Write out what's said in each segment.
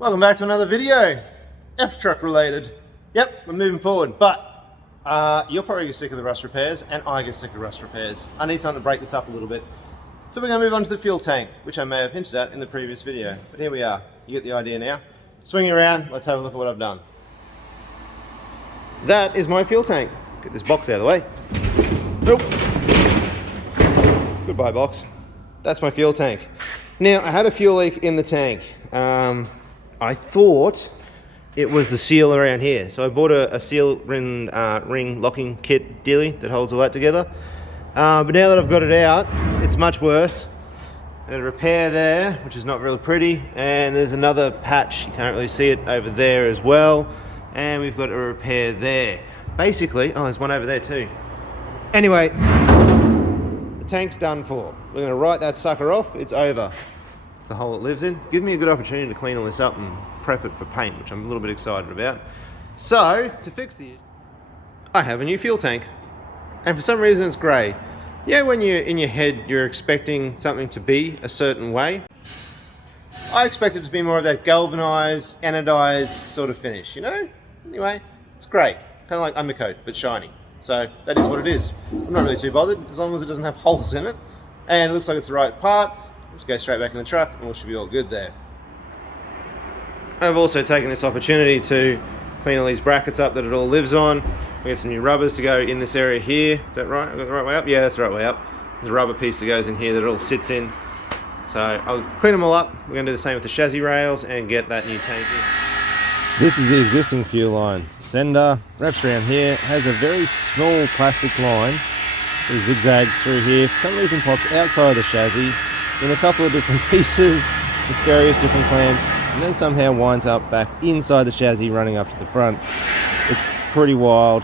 Welcome back to another video, F-truck related. Yep, we're moving forward, but you'll probably get sick of the rust repairs, and I get sick of rust repairs. I need something to break this up a little bit. So we're going to move on to the fuel tank, which I may have hinted at in the previous video. But here we are, you get the idea now. Swing it around, let's have a look at what I've done. That is my fuel tank. Get this box out of the way. Nope. Goodbye box. That's my fuel tank. Now, I had a fuel leak in the tank. I thought it was the seal around here. So I bought a seal ring locking kit dealie that holds all that together. But now that I've got it out, it's much worse. Got a repair there, which is not really pretty. And there's another patch, you can't really see it, over there as well. And we've got a repair there. Basically, oh, there's one over there too. Anyway, the tank's done for. We're gonna write that sucker off, it's over. It's the hole it lives in. It gives me a good opportunity to clean all this up and prep it for paint, which I'm a little bit excited about. So, to fix the issue, I have a new fuel tank. And for some reason it's grey. Yeah, when you're in your head, you're expecting something to be a certain way. I expect it to be more of that galvanised, anodised sort of finish, you know? Anyway, it's great. Kind of like undercoat, but shiny. So that is what it is. I'm not really too bothered, as long as it doesn't have holes in it. And it looks like it's the right part. Just go straight back in the truck and we should be all good there. I've also taken this opportunity to clean all these brackets up that it all lives on. We get some new rubbers to go in this area here. Is that right? I got the right way up? Yeah, that's the right way up. There's a rubber piece that goes in here that it all sits in. So I'll clean them all up. We're going to do the same with the chassis rails and get that new tank in. This is the existing fuel line. Sender wraps around here, has a very small plastic line that zigzags through here. For some reason pops outside of the chassis in a couple of different pieces with various different clamps, and then somehow winds up back inside the chassis running up to the front. It's pretty wild.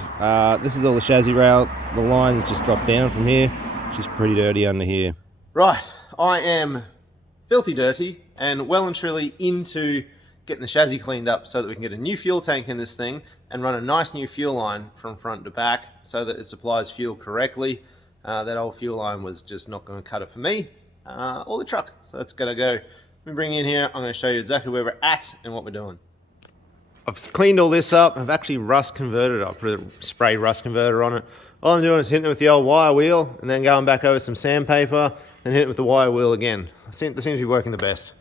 This is all the chassis rail. The line has just dropped down from here. It's just pretty dirty under here. Right, I am filthy dirty and well and truly into getting the chassis cleaned up so that we can get a new fuel tank in this thing and run a nice new fuel line from front to back so that it supplies fuel correctly. That old fuel line was just not going to cut it for me or the truck. So that's going to go. We bring in here, I'm going to show you exactly where we're at and what we're doing. I've cleaned all this up. I've actually rust converted it. I've put a spray rust converter on it. All I'm doing is hitting it with the old wire wheel and then going back over some sandpaper and hit it with the wire wheel again. That seems to be working the best.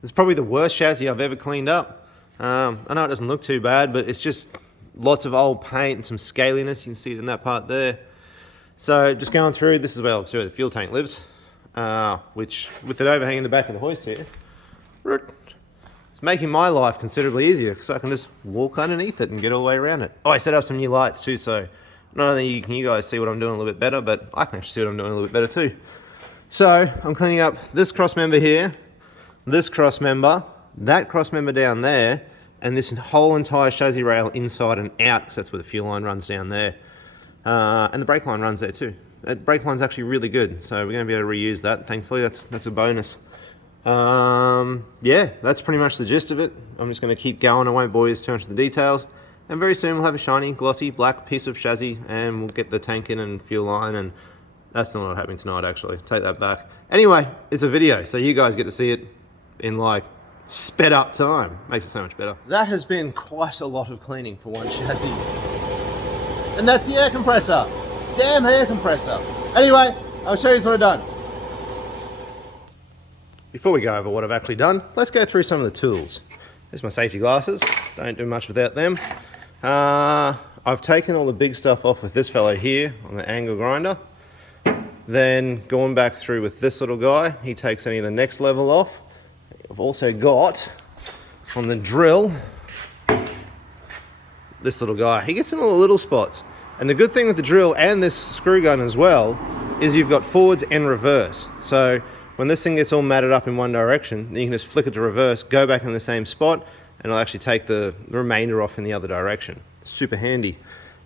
This is probably the worst chassis I've ever cleaned up. I know it doesn't look too bad, but it's just lots of old paint and some scaliness. You can see it in that part there. So just going through, this is where obviously the fuel tank lives, which with it overhanging the back of the hoist here, it's making my life considerably easier because I can just walk underneath it and get all the way around it. Oh, I set up some new lights too, so not only can you guys see what I'm doing a little bit better, but I can actually see what I'm doing a little bit better too. So I'm cleaning up this cross member here, this cross member, that cross member down there, and this whole entire chassis rail inside and out, because that's where the fuel line runs down there. And the brake line runs there too. That brake line's actually really good, so we're going to be able to reuse that. Thankfully, that's a bonus. Yeah, that's pretty much the gist of it. I'm just going to keep going. I won't bore you too much with the details. And very soon we'll have a shiny, glossy, black piece of chassis, and we'll get the tank in and fuel line, and that's not what happening tonight, actually. Take that back. Anyway, it's a video, so you guys get to see it in like sped up time. Makes it so much better. That has been quite a lot of cleaning for one chassis. And that's the air compressor. Damn air compressor. Anyway, I'll show you what I've done. Before we go over what I've actually done, let's go through some of the tools. There's my safety glasses. Don't do much without them. I've taken all the big stuff off with this fellow here on the angle grinder. Then going back through with this little guy, he takes any of the next level off. I've also got on the drill this little guy. He gets in all the little spots. And the good thing with the drill and this screw gun as well is you've got forwards and reverse. So when this thing gets all matted up in one direction, then you can just flick it to reverse, go back in the same spot, and it'll actually take the remainder off in the other direction. Super handy.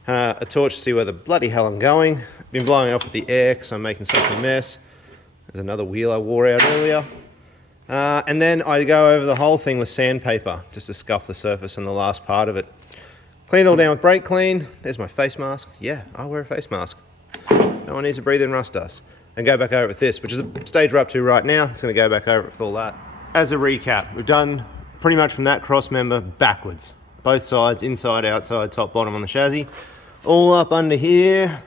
A torch to see where the bloody hell I'm going. Been blowing off with the air because I'm making such a mess. There's another wheel I wore out earlier. And then I go over the whole thing with sandpaper just to scuff the surface and the last part of it. Clean it all down with brake clean. There's my face mask. Yeah, I wear a face mask. No one needs to breathe in rust dust. And go back over it with this, which is the stage we're up to right now. It's going to go back over it with all that. As a recap, we've done pretty much from that cross member backwards. Both sides, inside, outside, top, bottom on the chassis. All up under here.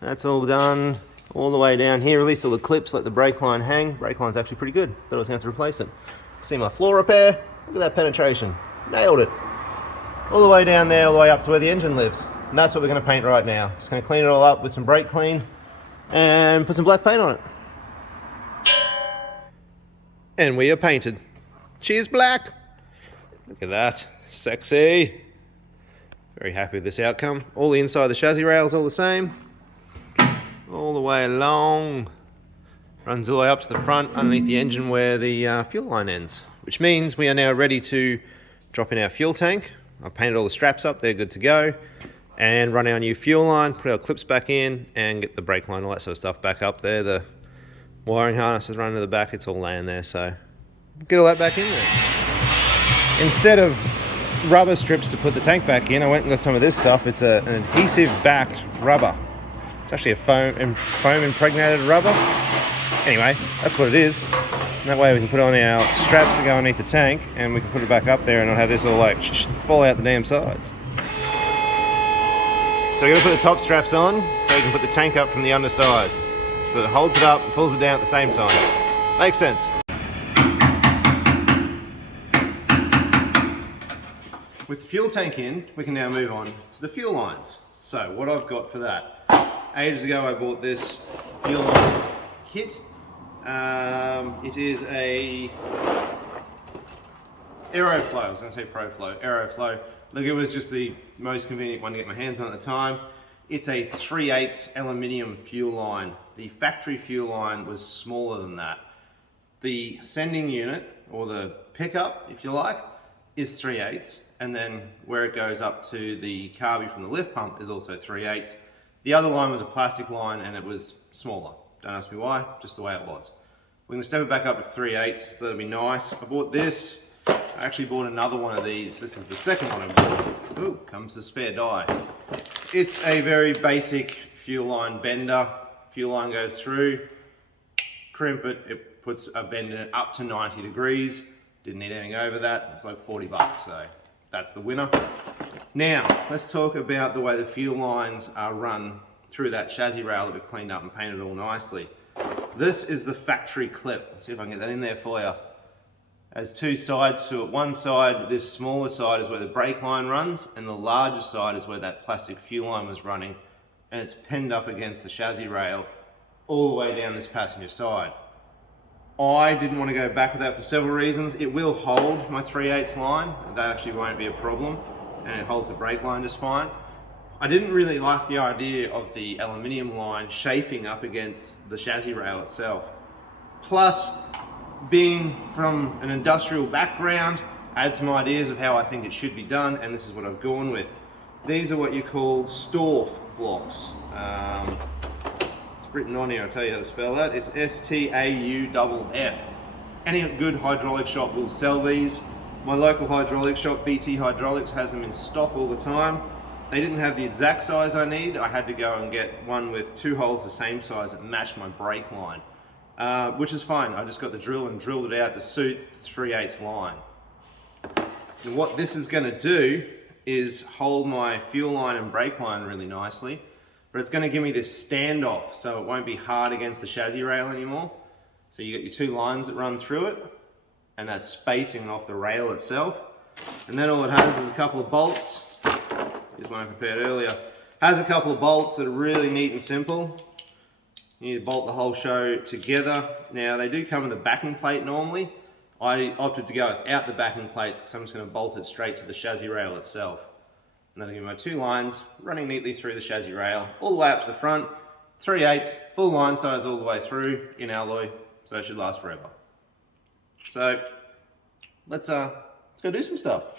That's all done. All the way down here, release all the clips, let the brake line hang. Brake line's actually pretty good. Thought I was going to have to replace it. See my floor repair? Look at that penetration. Nailed it. All the way down there, all the way up to where the engine lives. And that's what we're going to paint right now. Just going to clean it all up with some brake clean and put some black paint on it. And we are painted. Cheers, black. Look at that. Sexy. Very happy with this outcome. All the inside of the chassis rails all the same. All the way along. Runs all the way up to the front underneath the engine where the fuel line ends. Which means we are now ready to drop in our fuel tank. I've painted all the straps up, they're good to go. And run our new fuel line, put our clips back in, and get the brake line, all that sort of stuff back up there. The wiring harness is running to the back, it's all laying there, so get all that back in there. Instead of rubber strips to put the tank back in, I went and got some of this stuff. It's an adhesive-backed rubber. It's actually a foam impregnated rubber. Anyway, that's what it is. And that way we can put on our straps that go underneath the tank, and we can put it back up there and not have this all like fall out the damn sides. So we're going to put the top straps on so we can put the tank up from the underside. So it holds it up and pulls it down at the same time. Makes sense. With the fuel tank in, we can now move on to the fuel lines. So what I've got for that. Ages ago I bought this fuel line kit. It is a Aeroflow, I was going to say ProFlow, Aeroflow. Look, it was just the most convenient one to get my hands on at the time. It's a 3/8 aluminium fuel line. The factory fuel line was smaller than that. The sending unit, or the pickup, if you like, is 3/8, and then where it goes up to the carby from the lift pump is also 3/8. The other line was a plastic line and it was smaller. Don't ask me why, just the way it was. We're going to step it back up to 3/8, so that'll be nice. I bought this. I actually bought another one of these. This is the second one I bought. Ooh, comes the spare die. It's a very basic fuel line bender. Fuel line goes through, crimp it, it puts a bend in it up to 90 degrees. Didn't need anything over that. It's like 40 bucks, so that's the winner. Now, let's talk about the way the fuel lines are run through that chassis rail that we've cleaned up and painted all nicely. This is the factory clip. Let's see if I can get that in there for you. Has two sides to it. One side, this smaller side, is where the brake line runs, and the larger side is where that plastic fuel line was running, and it's pinned up against the chassis rail all the way down this passenger side. I didn't want to go back with that for several reasons. It will hold my 3/8 line, that actually won't be a problem, and it holds the brake line just fine. I didn't really like the idea of the aluminium line chafing up against the chassis rail itself. Plus, being from an industrial background, I had some ideas of how I think it should be done, and this is what I've gone with. These are what you call Stauff blocks. It's written on here, I'll tell you how to spell that. It's S-T-A-U-F-F. Any good hydraulic shop will sell these. My local hydraulic shop, BT Hydraulics, has them in stock all the time. They didn't have the exact size I need. I had to go and get one with two holes the same size that matched my brake line. Which is fine. I just got the drill and drilled it out to suit the 3/8 line. And what this is going to do is hold my fuel line and brake line really nicely, but it's going to give me this standoff so it won't be hard against the chassis rail anymore. So you got your two lines that run through it, and that's spacing off the rail itself. And then all it has is a couple of bolts. Here's one I prepared earlier. Has a couple of bolts that are really neat and simple. You need to bolt the whole show together. Now they do come with a backing plate normally. I opted to go without the backing plates because I'm just going to bolt it straight to the chassis rail itself. And then I give my two lines running neatly through the chassis rail, all the way up to the front. 3/8, full line size all the way through in alloy, so it should last forever. So let's go do some stuff.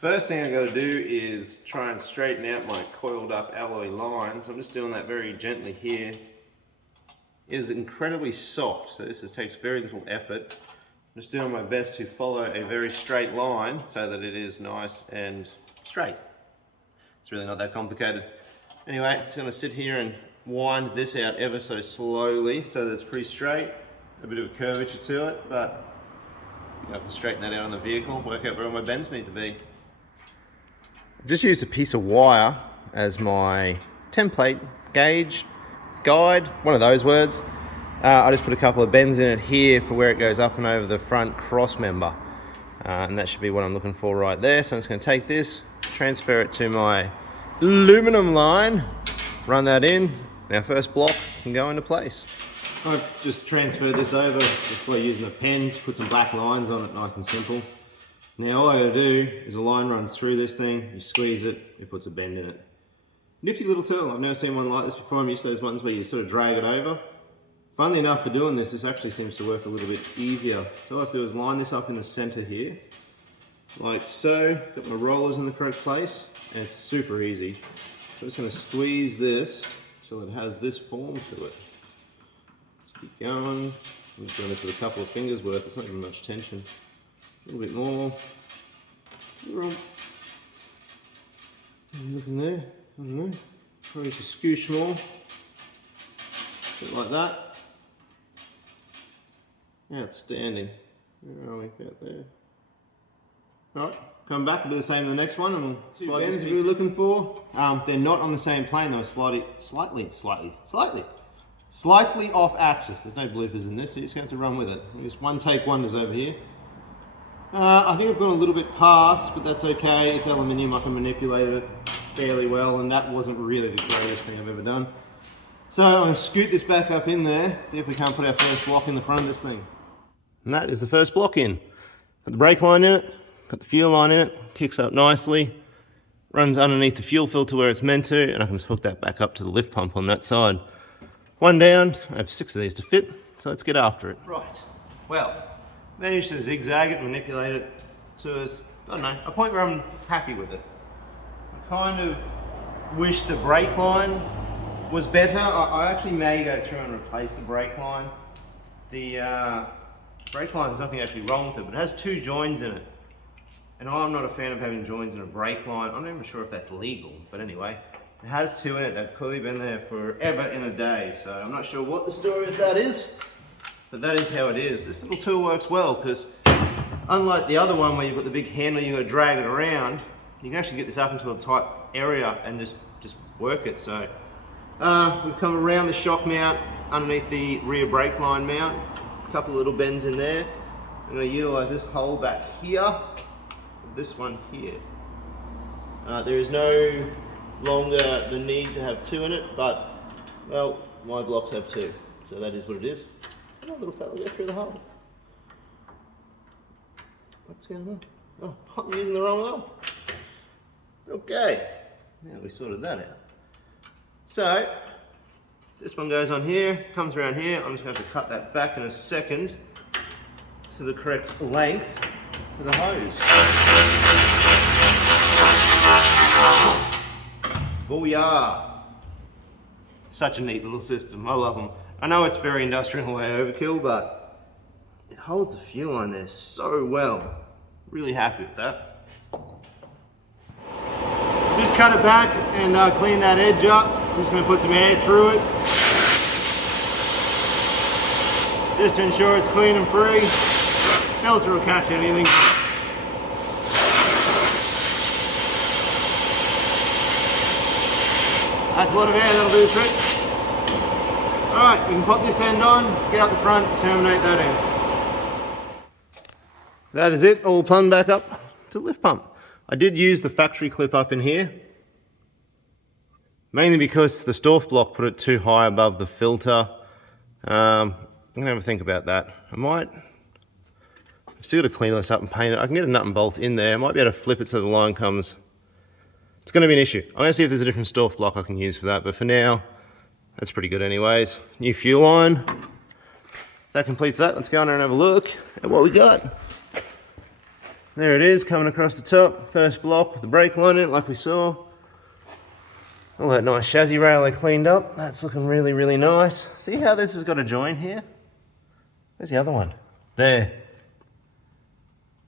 First thing I got to do is try and straighten out my coiled up alloy line. So I'm just doing that very gently here. It is incredibly soft, so this takes very little effort. I'm just doing my best to follow a very straight line so that it is nice and straight. It's really not that complicated. Anyway, I'm just going to sit here and wind this out ever so slowly so that it's pretty straight. A bit of a curvature to it, but I can straighten that out on the vehicle, work out where all my bends need to be. I've just used a piece of wire as my template gauge, guide, one of those words. I just put a couple of bends in it here for where it goes up and over the front cross member. And that should be what I'm looking for right there. So I'm just going to take this, transfer it to my aluminum line, run that in, and our first block can go into place. I've just transferred this over just by using a pen to put some black lines on it, nice and simple. Now all I gotta do is a line runs through this thing, you squeeze it, it puts a bend in it. Nifty little tool, I've never seen one like this before. I'm used to those ones where you sort of drag it over. Funnily enough, for doing this, this actually seems to work a little bit easier. So all I have to do is line this up in the center here, like so. Got my rollers in the correct place, and it's super easy. I'm just gonna squeeze this until it has this form to it. Just keep going. I'm just doing this with a couple of fingers worth, it's not even much tension. A little bit more. Looking there, I don't know. Probably just a scoosh more. Bit like that. Outstanding. Where are we? About there. Alright, come back and do the same in the next one, and we'll see what ends we're looking for. They're not on the same plane, they're slightly off axis. There's no bloopers in this, so you're just going to run with it. There's one take wonders over here. I think I've gone a little bit past, but that's okay. It's aluminium, I can manipulate it fairly well, and that wasn't really the greatest thing I've ever done. So I'm going to scoot this back up in there, see if we can't put our first block in the front of this thing. And that is the first block in. Got the brake line in it, got the fuel line in it, kicks up nicely, runs underneath the fuel filter where it's meant to, and I can just hook that back up to the lift pump on that side. One down, I have 6 of these to fit, so let's get after it. Right, well, managed to zigzag it, manipulate it to, I don't know, a point where I'm happy with it. I kind of wish the brake line was better. I actually may go through and replace the brake line. The brake line, there's nothing actually wrong with it, but it has 2 joins in it. And I'm not a fan of having joins in a brake line. I'm not even sure if that's legal, but anyway. It has 2 in it. They've clearly been there forever in a day, so I'm not sure what the story of that is, but that is how it is. This little tool works well because unlike the other one where you've got the big handle, you've got to drag it around, you can actually get this up into a tight area and just work it. So we've come around the shock mount underneath the rear brake line mount, a couple of little bends in there. I'm going to utilise this hole back here, this one here. There is no longer the need to have 2 in it, but well, my blocks have 2, so that is what it is. Come on, little fella, go through the hole. What's going on? Oh, I'm using the wrong hole. Okay, now we sorted that out. So, this one goes on here, comes around here. I'm just going to have to cut that back in a second to the correct length for the hose. Booyah! Such a neat little system, I love them. I know it's very industrial way overkill, but it holds the fuel line there so well. Really happy with that. Just cut it back and clean that edge up. I'm just going to put some air through it, just to ensure it's clean and free. Filter will catch anything. That's a lot of air, that'll do the trick. Alright, we can pop this end on, get out the front, terminate that end. That is it, all plumbed back up to the lift pump. I did use the factory clip up in here, mainly because the Stauff block put it too high above the filter. I'm gonna have a think about that. I've still got to clean this up and paint it. I can get a nut and bolt in there. I might be able to flip it so the line comes. It's going to be an issue. I'm going to see if there's a different Stauff block I can use for that, but for now, that's pretty good anyways. New fuel line. That completes that. Let's go in there and have a look at what we got. There it is, coming across the top. First block with the brake line in it, like we saw. All that nice chassis rail they cleaned up. That's looking really, really nice. See how this has got a join here? Where's the other one? There.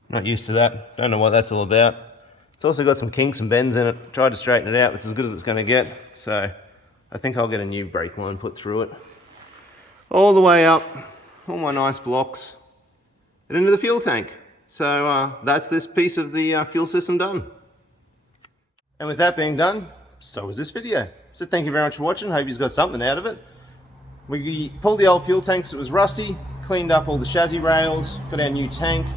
Not used to that. Don't know what that's all about. It's also got some kinks and bends in it. Tried to straighten it out, but it's as good as it's going to get. So I think I'll get a new brake line put through it. All the way up, all my nice blocks, and into the fuel tank. So that's this piece of the fuel system done. And with that being done, so is this video. So thank you very much for watching. Hope you've got something out of it. We pulled the old fuel tank because it was rusty, cleaned up all the chassis rails, got our new tank,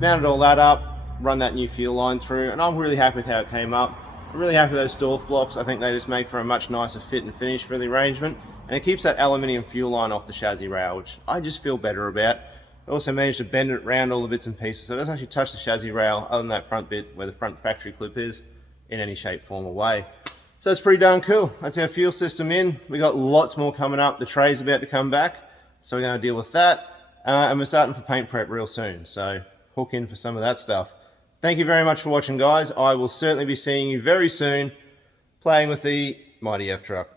mounted all that up, run that new fuel line through, and I'm really happy with how it came up. I'm really happy with those Stauff blocks. I think they just make for a much nicer fit and finish for the arrangement, and it keeps that aluminium fuel line off the chassis rail, which I just feel better about. I also managed to bend it around all the bits and pieces, so it doesn't actually touch the chassis rail other than that front bit where the front factory clip is in any shape, form or way. So that's pretty darn cool. That's our fuel system in. We got lots more coming up. The tray's about to come back, so we're going to deal with that, and we're starting for paint prep real soon, so hook in for some of that stuff. Thank you very much for watching, guys. I will certainly be seeing you very soon playing with the mighty F truck.